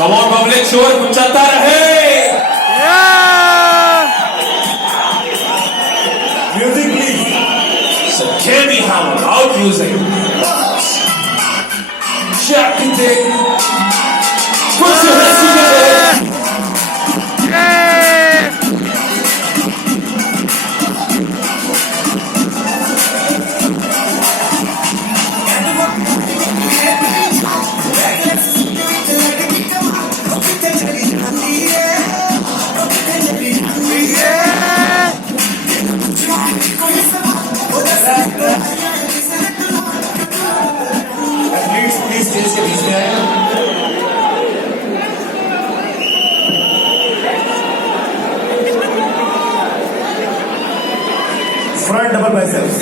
Come on, public, शोर कुछ चलता रहे. Music, please. So can we have loud music? Check it in. Put your hands together. Please, stage के बीच में आए. Front double biceps.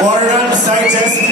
Quarter round side chest.